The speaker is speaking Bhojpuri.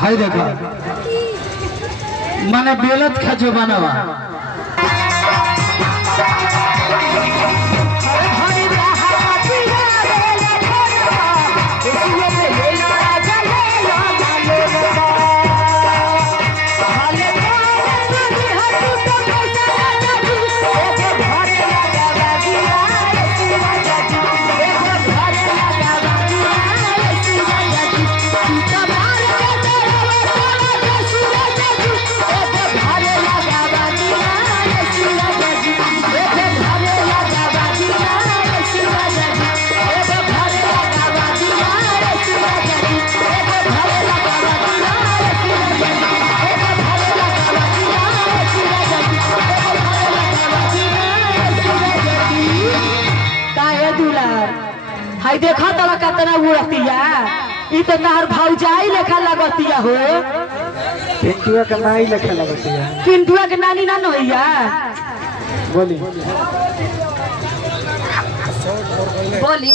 हाय देखा माने बेलत खजो बनवा हाय देखा तला कितना उड़तिया ई तो तहर भौजाई लेखा लगतिया हो पिंटुआ का नाई लेखा लगतिया पिंटुआ के नानी ना होइया बोली बोली